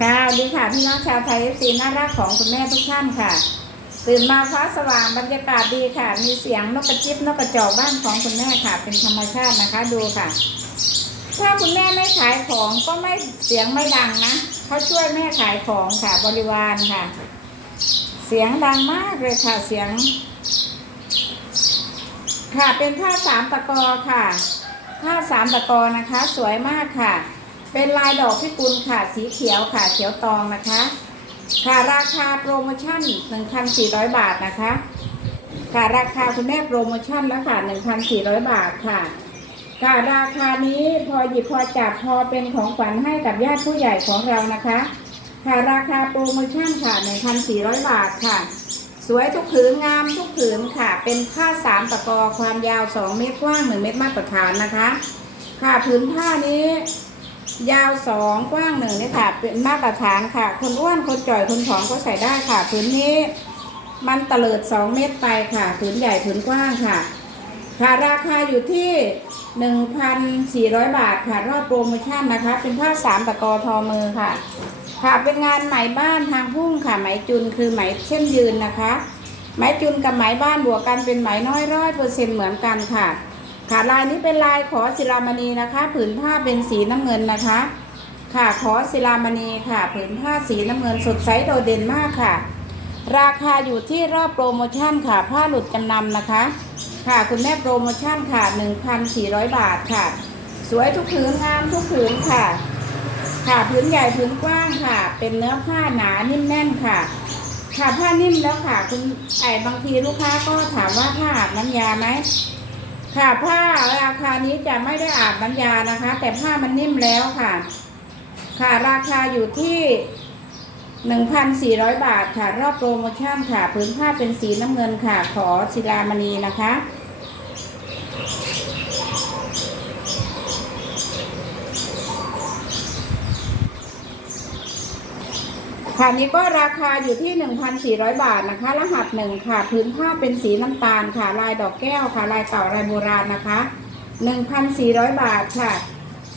ค่ะสวัสดีค่ะพี่น้องชาวไทยเอฟซีน่ารักของคุณแม่ทุกท่านค่ะ ตื่นมาฟ้าสว่างบรรยากาศดีค่ะ มีเสียงนกกระจิบนกกระจอกบ้านของคุณแม่ค่ะ เป็นธรรมชาตินะคะดูค่ะ ถ้าคุณแม่ไม่ขายของก็ไม่เสียงไม่ดังนะเขาช่วยแม่ขายของค่ะ บริวารค่ะ เสียงดังมากเลยค่ะเสียง ค่ะเป็นผ้าสามตะกอค่ะผ้าสามตะกอนะคะ สวยมากค่ะ เป็นลายดอกพิกุลค่ะ สีเขียวค่ะ เขียวตองนะคะ ค่ะราคาโปรโมชั่น 1,400 บาทนะคะ ค่ะราคาคุณแม่โปรโมชั่นแล้วค่ะ 1,400 บาทค่ะ ค่ะราคานี้พอหยิบพอจับพอเป็นของขวัญให้กับญาติผู้ใหญ่ของเรานะคะ ค่ะราคาโปรโมชั่นค่ะ 1,400 บาทค่ะ สวยทุกผืนงามทุกผืนค่ะ เป็นผ้าสามตะกอความยาว 2 เมตรกว้าง 1 เมตรมาตรฐานนะคะ ค่ะผืนผ้านี้ ยาวสองกว้างหนึ่งนี่ค่ะ เป็นมาตรฐานค่ะ คนอ้วนคนจ่อยคนผอมก็ใส่ได้ค่ะผืนนี้ มันตะเลิดสองเมตรไปค่ะผืนใหญ่ผืนกว้างค่ะ ค่ะราคาอยู่ที่1,400บาทค่ะรอบโปรโมชั่นนะคะ เป็นผ้าสามตะกอทอมือค่ะ ค่ะเป็นงานไหมบ้านทางพุ่งค่ะไหมจุนคือไหมเช่นยืนนะคะ ไหมจุนกับไหมบ้านบวกกันเป็นไหมน้อยร้อยเปอร์เซ็นต์เหมือนกันค่ะ ค่ะลายนี้เป็นลายขอศิลามณีนะคะ ผืนผ้าเป็นสีน้ำเงินนะคะ ค่ะขอศิลามณีค่ะ ผืนผ้าสีน้ำเงินสดใสโดดเด่นมากค่ะ ราคาอยู่ที่รอบโปรโมชั่นค่ะ ผ้าหลุดจำนำนะคะ ค่ะคุณแม่โปรโมชั่นค่ะ 1,400 บาทค่ะ สวยทุกผืนงามทุกผืนค่ะ ค่ะผืนใหญ่ผืนกว้างค่ะ เป็นเนื้อผ้าหนานิ่มแน่นค่ะค่ะผ้านิ่มแล้วค่ะ คุณไอ้บางทีลูกค้าก็ถามว่าผ้าอาบน้ำยาไหม ค่ะผ้าราคานี้จะไม่ได้อาบน้ำยานะคะ แต่ผ้ามันนิ่มแล้วค่ะ ค่ะราคาอยู่ที่หนึ่งพันสี่ร้อยบาทค่ะ รอบโปรโมชั่นค่ะ พื้นผ้าเป็นสีน้ำเงินค่ะ ขอศิลามณีนะคะ ค่ะนี้ก็ราคาอยู่ที่ 1,400 บาทนะคะ รหัสหนึ่งค่ะ พื้นผ้าเป็นสีน้ำตาลค่ะ ลายดอกแก้วค่ะ ลายเก่าลายโบราณนะคะ 1,400 บาทค่ะ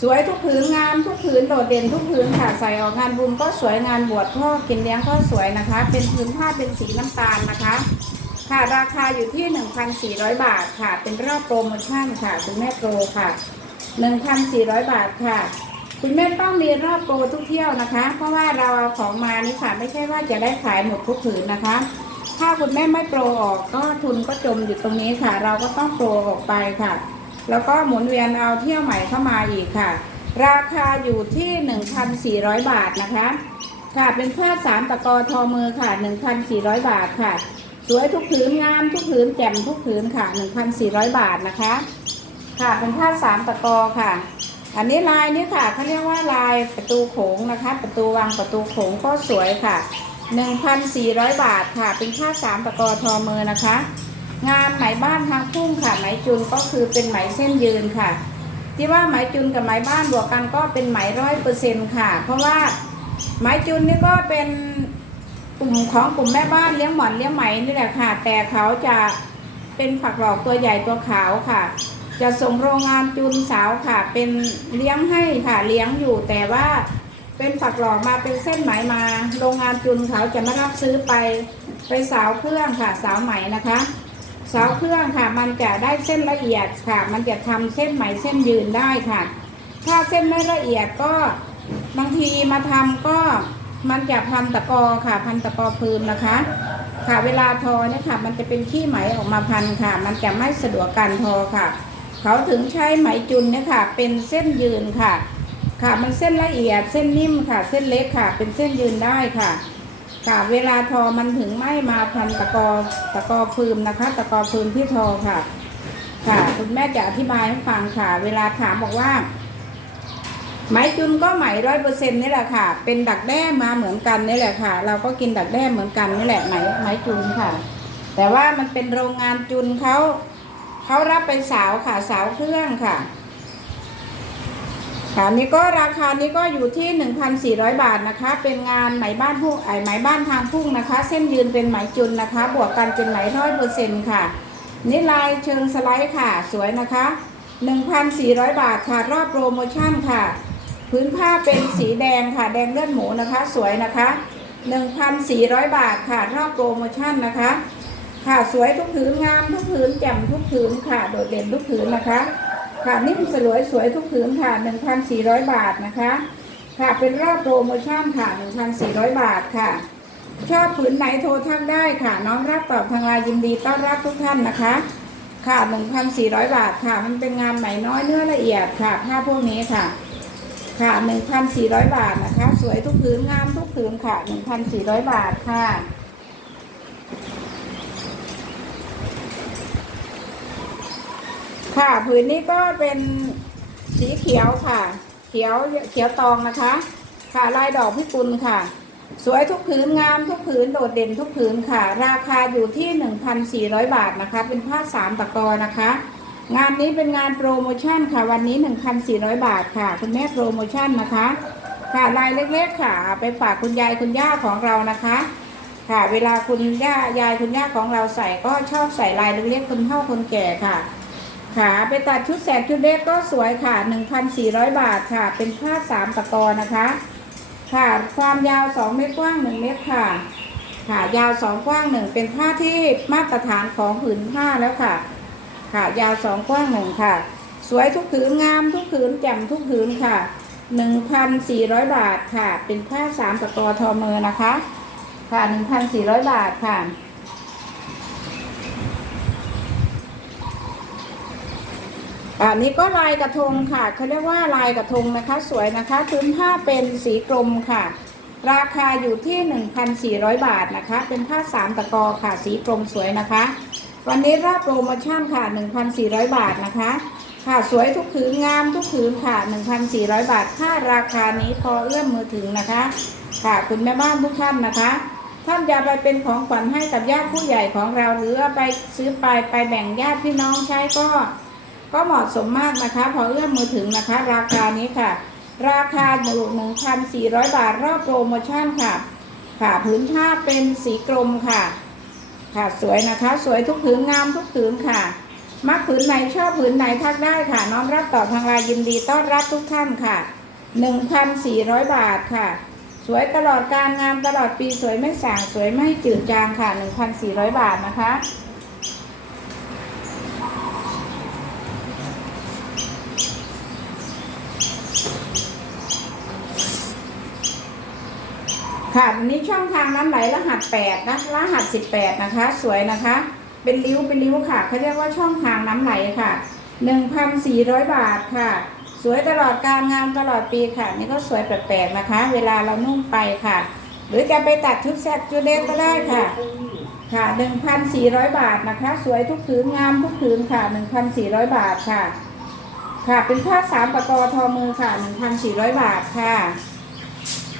สวยทุกผืนงามทุกผืนโดดเด่นทุกผืนค่ะ ใส่ออกงานบุญก็สวยงานบวชพ่อกินเลี้ยงก็สวยนะคะ เป็นพื้นผ้าเป็นสีน้ำตาลนะคะ ค่ะราคาอยู่ที่ 1,400 บาทค่ะ เป็นรอบโปรโมชั่นค่ะคุณแม่โปรค่ะ 1,400 บาทค่ะ คุณแม่ต้องมีรอบโปรทุกเที่ยวนะคะ เพราะว่าเราเอาของมานี่ค่ะ ไม่ใช่ว่าจะได้ขายหมดทุกผืนนะคะ ถ้าคุณแม่ไม่โปรออกก็ทุนก็จมอยู่ตรงนี้ค่ะ เราก็ต้องโปรออกไปค่ะ แล้วก็หมุนเวียนเอาเที่ยวใหม่เข้ามาอีกค่ะ ราคาอยู่ที่ 1,400 บาทนะคะ ค่ะเป็นผ้าสามตะกอทอมือค่ะ 1,400 บาทค่ะ สวยทุกผืนงามทุกผืนแจ่มทุกผืนค่ะ 1,400 บาทนะคะ ค่ะเป็นผ้าสามตะกอค่ะ อันนี้ลายนี้ค่ะเขาเรียกว่าลายประตูโขงนะคะ ประตูวังประตูโขงก็สวยค่ะ 1,400 บาทค่ะ เป็นผ้าสามตะกอทอมือนะคะ งานไหมบ้านทางพุ่งค่ะ ไหมจุนก็คือเป็นไหมเส้นยืนค่ะ ที่ว่าไหมจุนกับไหมบ้านบวกกันก็เป็นไหมร้อยเปอร์เซ็นต์ค่ะ เพราะว่าไหมจุนนี่ก็เป็นกลุ่มของกลุ่มแม่บ้านเลี้ยงหมอนเลี้ยงไหมนี่แหละค่ะ แต่เขาจะเป็นฝักหลอกตัวใหญ่ตัวขาวค่ะ จะส่งโรงงานจูนสาวค่ะ เป็นเลี้ยงให้ค่ะเลี้ยงอยู่ แต่ว่าเป็นฝักหลอกมาเป็นเส้นไหมมา โรงงานจูนเขาจะมารับซื้อไปไปสาวเครื่องค่ะ สาวไหมนะคะสาวเครื่องค่ะ มันจะได้เส้นละเอียดค่ะ มันจะทำเส้นไหมเส้นยืนได้ค่ะ ถ้าเส้นไม่ละเอียดก็บางทีมาทำก็มันจะพันตะกอค่ะ พันตะกอพื้นนะคะ ค่ะเวลาทอเนี่ยค่ะ มันจะเป็นขี้ไหมออกมาพันค่ะ มันจะไม่สะดวกการทอค่ะ เขาถึงใช้ไหมจุนเนี่ยค่ะ เป็นเส้นยืนค่ะ ค่ะมันเส้นละเอียดเส้นนิ่มค่ะ เส้นเล็กค่ะ เป็นเส้นยืนได้ค่ะ ค่ะเวลาทอมันถึงไม่มาพันตะกอตะกอพืมนะคะ ตะกอพืมที่ทอค่ะ ค่ะคุณแม่จะอธิบายให้ฟังค่ะ เวลาถามบอกว่าไหมจุนก็ไหมร้อยเปอร์เซ็นต์นี่แหละค่ะ เป็นดักแด้มาเหมือนกันนี่แหละค่ะ เราก็กินดักแด้เหมือนกันนี่แหละไหมไหมจุนค่ะ แต่ว่ามันเป็นโรงงานจุนเขา เขารับไปสาวค่ะสาวเครื่องค่ะค่ะนี่ก็ราคานี้ก็อยู่ที่ 1,400 บาทนะคะ เป็นงานไหมบ้านพุ่งไอไหมบ้านทางพุ่งนะคะ เส้นยืนเป็นไหมจุนนะคะ บวกกันเป็นไหมร้อยเปอร์เซ็นต์ค่ะนี่ลายเชิงสไลด์ค่ะ สวยนะคะ 1,400 บาทค่ะรอบโปรโมชั่นค่ะ พื้นผ้าเป็นสีแดงค่ะ แดงเลือดหมูนะคะ สวยนะคะ 1,400 บาทค่ะรอบโปรโมชั่นนะคะ ค่ะสวยทุกผืนงามทุกผืนแจ่มทุกผืนค่ะ โดดเด่นทุกผืนนะคะ ค่ะนิ่มสลวยสวยทุกผืนค่ะ 1,400 บาทนะคะ ค่ะเป็นรอบโปรโมชั่นค่ะ 1,400 บาทค่ะ ชอบผืนไหนโทรทักได้ค่ะ น้องรับตอบทางไลน์ยินดีต้อนรับทุกท่านนะคะ ค่ะ 1,400 บาทค่ะ มันเป็นงานไหมน้อยเนื้อละเอียดค่ะผ้าพวกนี้ค่ะ ค่ะ 1,400 บาทนะคะ สวยทุกผืนงามทุกผืนค่ะ 1,400 บาทค่ะ ค่ะผืนนี้ก็เป็นสีเขียวค่ะ เขียวเขียวตองนะคะ ค่ะลายดอกพิกุลค่ะ สวยทุกผืนงามทุกผืนโดดเด่นทุกผืนค่ะ ราคาอยู่ที่ 1,400 บาทนะคะ เป็นผ้าสามตะกอนะคะ งานนี้เป็นงานโปรโมชั่นค่ะ วันนี้ 1,400 บาทค่ะ คุณแม่โปรโมชั่นนะคะ ค่ะลายเล็กๆค่ะ ไปฝากคุณยายคุณย่าของเรานะคะค่ะเวลาคุณย่ายายคุณย่าของเราใส่ก็ชอบใส่ลายเล็กๆคนเฒ่าคนแก่ค่ะ ค่ะไปตัดชุดแสกชุดเล็กก็สวยค่ะ 1,400 บาทค่ะ เป็นผ้าสามตะกอนะคะ ค่ะความยาว 2 เมตรกว้าง 1 เมตรค่ะ ค่ะยาว 2 กว้าง 1 เป็นผ้าที่มาตรฐานของผืนผ้าแล้วค่ะ ค่ะยาว 2 กว้าง 1 ค่ะ สวยทุกผืนงามทุกผืนแจ่มทุกผืนค่ะ 1,400 บาทค่ะ เป็นผ้าสามตะกอทอมือนะคะ ค่ะ 1,400 บาทค่ะ อันนี้ก็ลายกระทงค่ะเขาเรียกว่าลายกระทงนะคะ สวยนะคะพื้นผ้าเป็นสีกลมค่ะ ราคาอยู่ที่ 1,400 บาทนะคะ เป็นผ้าสามตะกอค่ะ สีกลมสวยนะคะ วันนี้รับโปรโมชั่นค่ะ 1,400 บาทนะคะ ค่ะสวยทุกผืนงามทุกผืนค่ะ 1,400 บาทค่าราคานี้พอเอื้อมมือถึงนะคะ ค่ะคุณแม่บ้านทุกท่านนะคะท่านจะไปเป็นของขวัญให้กับญาติผู้ใหญ่ของเราหรือไปซื้อไปไปแบ่งญาติพี่น้องใช้ก็ ก็เหมาะสมมากนะคะ พอเอื้อมมือถึงนะคะ ราคานี้ค่ะ ราคาอยู่1,400บาทรอบโปรโมชั่นค่ะ ค่ะผืนผ้าเป็นสีกรมค่ะ ค่ะสวยนะคะ สวยทุกผืนงามทุกผืนค่ะ มักผืนไหนชอบผืนไหนทักได้ค่ะ น้องรับตอบทางไลน์ยินดีต้อนรับทุกท่านค่ะ1,400บาทค่ะ สวยตลอดการงานตลอดปีสวยไม่สางสวยไม่จืดจางค่ะ1,400บาทนะคะ ค่ะอันนี้ช่องทางน้ำไหลรหัส8นะรหัส 18 นะคะ สวยนะคะ เป็นริ้วเป็นริ้วค่ะเขาเรียกว่าช่องทางน้ำไหลค่ะ 1,400 บาทค่ะ สวยตลอดการงานตลอดปีค่ะ นี่ก็สวยแปลกๆนะคะ เวลาเรานุ่งไปค่ะ หรือจะไปตัดชุดแซกชุดเล็กก็ได้ค่ะ ค่ะ 1,400 บาทนะคะ สวยทุกผืนงามทุกผืนค่ะ 1,400 บาทค่ะ ค่ะเป็นผ้าสามประกอทอมือค่ะ 1,400 บาทค่ะ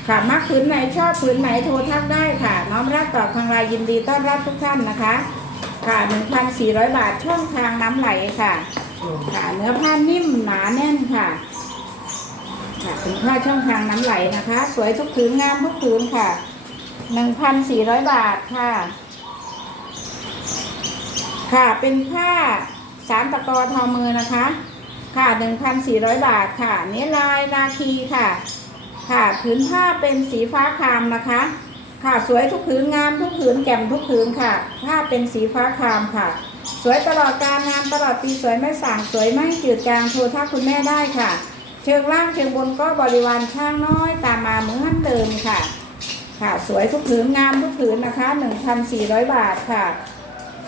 ค่ะมักผืนไหนชอบผืนไหนโทรทักได้ค่ะ น้อมรับตอบทางไลน์ยินดีต้อนรับทุกท่านนะคะ ค่ะ 1,400 บาทช่องทางน้ำไหลค่ะ ค่ะเนื้อผ้านิ่มหนาแน่นค่ะค่ะเป็นผ้าช่องทางน้ำไหลนะคะ สวยทุกผืนงามทุกผืนค่ะ 1,400 บาทค่ะ ค่ะเป็นผ้าสามตะกอทอมือนะคะ ค่ะ 1,400 บาทค่ะเนี่ลายนาคีค่ะ ค่ะผืนผ้าเป็นสีฟ้าครามนะคะ ค่ะสวยทุกผืนงามทุกผืนแจ่มทุกผืนค่ะ ผ้าเป็นสีฟ้าครามค่ะ สวยตลอดการงานตลอดปีสวยไม่สั่งสวยไม่จืดจางโทรทักคุณแม่ได้ค่ะ เชิงล่างเชิงบนก็บริวารช่างน้อยตามมาเหมือนเดิมค่ะ ค่ะสวยทุกผืนงามทุกผืนนะคะ 1,400 บาทค่ะ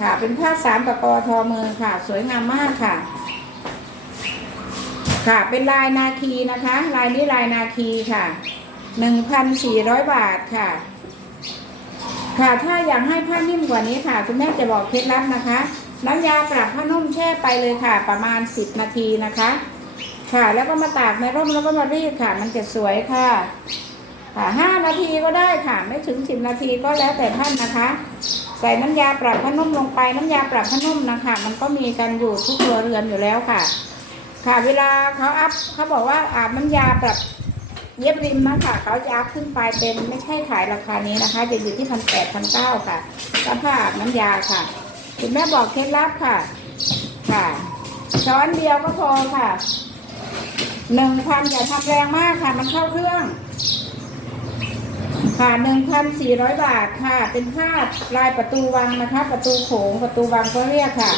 ค่ะเป็นผ้าสามตะกอทอมือค่ะ สวยงามมากค่ะ ค่ะ เป็นลายนาคีนะคะ ลายนี้ลายนาคีค่ะ1,400บาทค่ะ ค่ะถ้าอยากให้ผ้านิ่มกว่านี้ค่ะ คุณแม่จะบอกเคล็ดลับนะคะ น้ำยาปรับผ้านุ่มแช่ไปเลยค่ะ ประมาณ10นาทีนะคะ ค่ะแล้วก็มาตากในร่มแล้วก็มารีดค่ะ มันจะสวยค่ะค่ะ5นาทีก็ได้ค่ะ ไม่ถึง10นาทีก็แล้วแต่ท่านนะคะ ใส่น้ำยาปรับผ้านุ่มลงไปน้ำยาปรับผ้านุ่มนะคะ มันก็มีกันอยู่ทุกครัวเรือนอยู่แล้วค่ะ ค่ะเวลาเขาอัพเขาบอกว่าอาบน้ำยาแบบเย็บริมนะค่ะเขาจะอัพขึ้นไปเป็นไม่ใช่ขายราคานี้นะคะ จะอยู่ที่พันแปดพันเก้าค่ะก็ผ้าอาบน้ำยาค่ะคุณแม่บอกเคล็ดลับค่ะ ค่ะ ช้อนเดียวก็พอค่ะหนึ่งพันอย่าทำแรงมากค่ะ มันเข้าเครื่อง ค่ะหนึ่งพันสี่ร้อยบาทค่ะ เป็นผ้าลายประตูวังนะคะ ประตูโขงประตูวังก็เรียกค่ะ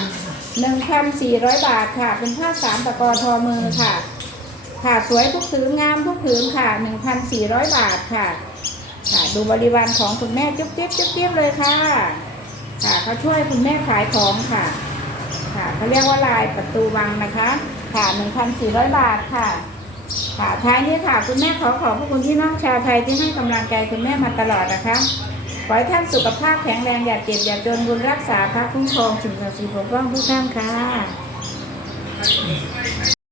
หนึ่งพันสี่ร้อยบาทค่ะ เป็นผ้าสามตะกอทอมือค่ะ ค่ะสวยทุกผืนงามทุกผืนค่ะหนึ่งพันสี่ร้อยบาทค่ะ ค่ะดูบริวารของคุณแม่จุ๊บจิ๊บจุ๊บจิ๊บเลยค่ะ ค่ะเขาช่วยคุณแม่ขายของค่ะ ค่ะเขาเรียกว่าลายประตูวังนะคะ ค่ะหนึ่งพันสี่ร้อยบาทค่ะ ค่ะท้ายนี้ค่ะคุณแม่ขอขอบพระคุณพี่น้องชาวไทยที่ให้กำลังใจคุณแม่มาตลอดนะคะ ขอให้ท่านสุขภาพแข็งแรงอย่าเจ็บอย่าจนบุญรักษาพระคุ้มครองสิ่งศักดิ์สิทธิ์ปกป้องทุกท่านค่ะ